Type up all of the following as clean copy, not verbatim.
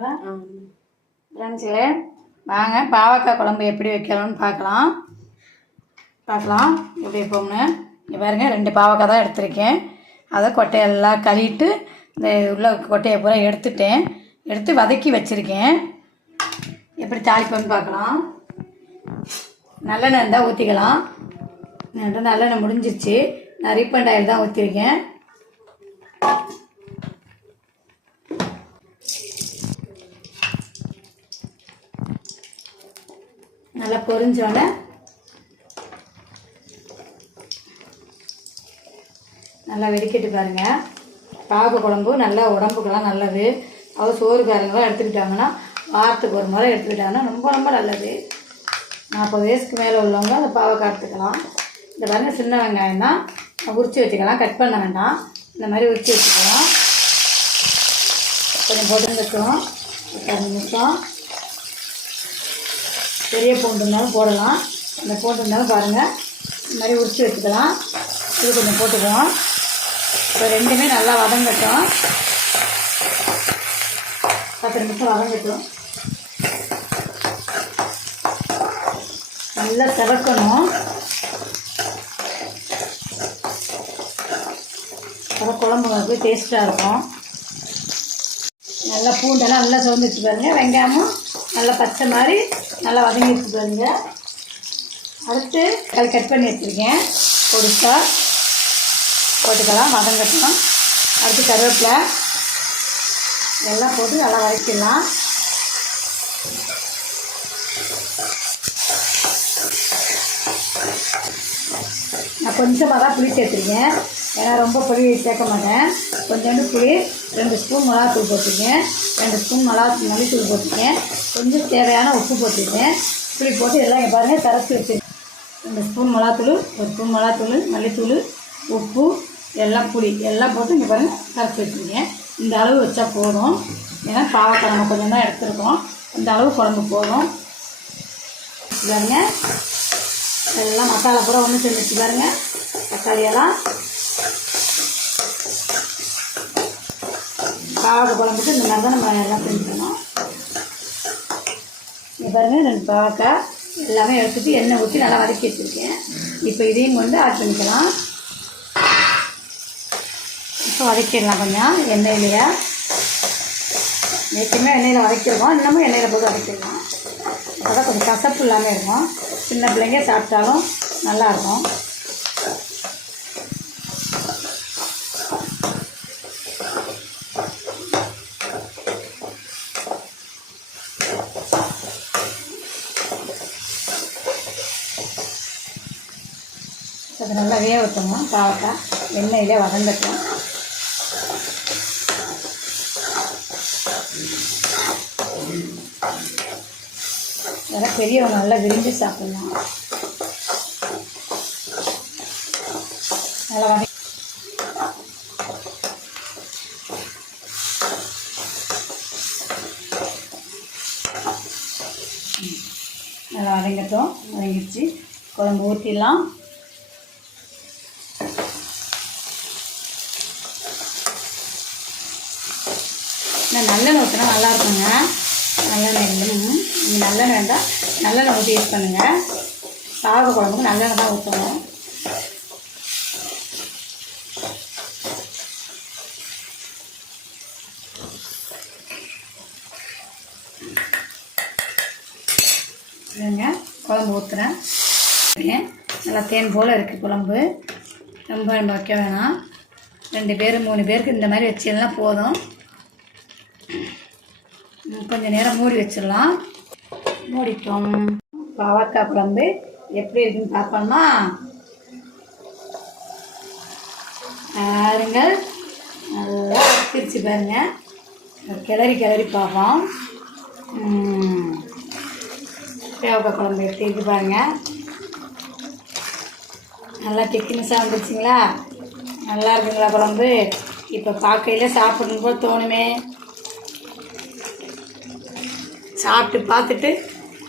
ஃப்ரெண்ட்ஸுகளே, வாங்க பாவக்காய் குழம்பு எப்படி வைக்கலாம்னு பார்க்கலாம். எப்படி வைப்போம்னு. இங்கே பாருங்க, 2 பாவக்காய் தான் எடுத்திருக்கேன். அதை கொட்டையெல்லாம் கழுவிட்டு இந்த உள்ள கொட்டையை பூரா எடுத்து வதக்கி வச்சுருக்கேன். எப்படி தாளிப்போம்னு பார்க்கலாம். நல்லெண்ணெய் இருந்தால் ஊற்றிக்கலாம். நல்லெண்ணெய் முடிஞ்சிருச்சு. நான் ரீஃபண்ட் ஆயில் தான் ஊற்றிருக்கேன். நல்லா பொரிஞ்சோடனே நல்லா வெடிக்கிட்டு பாருங்கள். பாவக்காய் குழம்பு நல்லா உடம்புக்கெல்லாம் நல்லது. அது சோறுக்காரங்களாம் எடுத்துக்கிட்டாங்கன்னா வாரத்துக்கு ஒரு முறை எடுத்துக்கிட்டாங்கன்னா ரொம்ப ரொம்ப நல்லது. 40 வயசுக்கு மேலே உள்ளவங்க அந்த பாவக்காய் எடுத்துக்கலாம். இந்த பாருங்கள், சின்ன வெங்காயம் தான் உரித்து வச்சுக்கலாம். கட் பண்ண வேண்டாம். இந்த மாதிரி உரித்து வச்சுக்கலாம். கொஞ்சம் போட்டுருந்துட்டோம். 10 நிமிஷம். பெரிய பூண்டு இருந்தாலும் போடலாம். அந்த பூண்டு இருந்தாலும் பாருங்கள், இந்த மாதிரி உரித்து வச்சுக்கலாம். இது கொஞ்சம் போட்டுக்குவோம். இப்போ ரெண்டுமே நல்லா வதங்கட்டும். 10 நிமிஷம் வதங்கட்டும். நல்லா செவக்கணும். அப்போ குழம்பு வந்து டேஸ்ட்டாக இருக்கும். நல்லா பூண்டெல்லாம் நல்லா சோர்ந்துச்சு பாருங்கள். வெங்காயமும் நல்லா பச்சை மாதிரி நல்லா வதங்கிட்டு பாருங்க. அடுத்து கட் பண்ணி வச்சுருக்கேன். பொடிசா போட்டுக்கலாம். வதங்கட்டும். அடுத்து கருவேப்பிலை எல்லாம் போட்டு நல்லா வதக்கிடலாம். நான் கொஞ்சமாக தான் புளி சேர்த்துருக்கேன். ஏன்னா ரொம்ப புளி சேர்க்க மாட்டேன். கொஞ்சோண்டு புளி, 2 ஸ்பூன் மிளகாத்தூள் போட்டிருக்கேன். 2 ஸ்பூன் மல்லித்தூள் போட்டிருக்கேன். கொஞ்சம் தேவையான உப்பு போட்டிருக்கேன். புளி போட்டு எல்லாம் இங்கே பாருங்கள் கரைச்சி வச்சுருக்கேன். 2 ஸ்பூன் மிளகாத்தூள், 1 ஸ்பூன் மிளகாத்தூள், மல்லித்தூள், உப்பு, எல்லாம் புளி எல்லாம் போட்டு இங்கே பாருங்கள் கரைச்சி வச்சுருக்கேன். இந்த அளவு வச்சா போதும். ஏன்னா பாவக்காய் நம்ம கொஞ்சம் தான் எடுத்துருக்கோம். இந்த அளவு குழம்பு போதும். பாருங்க, எல்லாம் மசாலா பூரா ஒன்று செஞ்சுச்சு பாருங்கள். தக்காளியெல்லாம் பாவக்காய் குழம்புக்கு இந்த மாதிரி தான் நம்ம எல்லாம் செஞ்சுக்கணும். இங்கே பாருங்கள், 2 பாவக்காய் எல்லாமே எடுத்துகிட்டு எண்ணெய் ஊற்றி நல்லா வதக்கி வச்சுருக்கேன். இப்போ இதையும் கொண்டு ஆட் பண்ணிக்கலாம். இப்போ வதக்கிடலாம் கொஞ்சம் எண்ணெயிலேயே. நேற்றுமே எண்ணெயில் வதக்கிடுவோம். இன்னமும் எண்ணெயில் போட்டு வதக்கிடலாம். அப்போ தான் கொஞ்சம் கசப்பு இல்லாமல் இருக்கும். சின்ன பிள்ளைங்க சாப்பிட்டாலும் நல்லாயிருக்கும். அது நல்லா வேக வைக்கணும். பாவக்காய் எண்ணெயிலே வதங்கட்டும். அதெல்லாம் பெரியவங்க நல்லா விரும்பி சாப்பிட்லாம். நல்லா நல்லா வதங்கட்டும். வதங்கிடுச்சு. குழம்பு ஊற்றிடலாம். நல்லெண்ணெய் ஊற்றினா நல்லாயிருக்குங்க. நல்லெண்ணெய் நீங்கள் நல்லெண்ணெய் வேண்டாம், நல்லெண்ணெய் ஊற்றி யூஸ் பண்ணுங்கள். பாவக்காய் குழம்புக்கு நல்லெண்ணெய் தான் ஊற்றணும். இல்லைங்க, குழம்பு ஊற்றுறேன். நல்லா தேன் போல் இருக்குது குழம்பு. ரொம்ப நம்ம வைக்க வேணாம். 2 பேர் 3 பேருக்கு இந்த மாதிரி வச்சிடலாம் போதும். கொஞ்சம் நேரம் மூடி வச்சிடலாம். மூடிட்டோம். பாவக்காய் குழம்பு எப்படி இருக்குன்னு பார்ப்போமா? பாருங்கள், நல்லா வச்சிருச்சு பாருங்க. கிளறி பார்ப்போம். பாவக்காய் குழம்பு எப்படி இருக்கு பாருங்க. நல்லா திக்னஸாக வந்துருச்சுங்களா? நல்லா இருக்குங்களா குழம்பு? இப்போ பார்க்கையில் சாப்பிடணும் போது தோணுமே. சாப்பிட்டு பார்த்துட்டு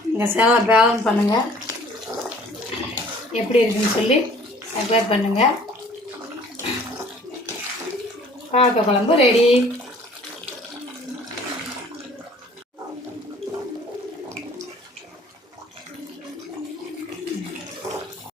இந்த சேனலை பேலன்ஸ் பண்ணுங்கள். எப்படி இருக்குன்னு சொல்லி சப்ஸ்கிரைப் பண்ணுங்கள். பாவக்காய் குழம்பு ரெடி.